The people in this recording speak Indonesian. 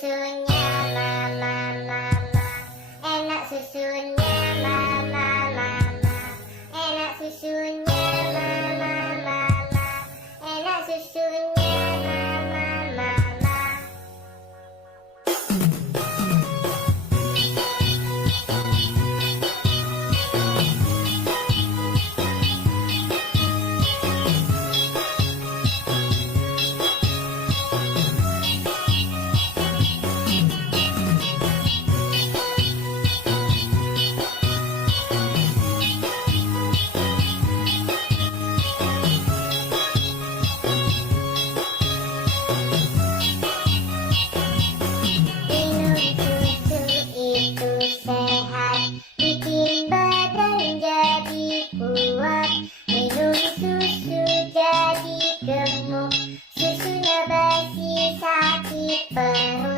susunya mama mama, enak susunya mama mama, enak susunya mama mama, enak susunya mama mama. Minum susu itu sehat, bikin badan jadi kuat. Minum susu jadi gemuk, susunya basi sakit perut.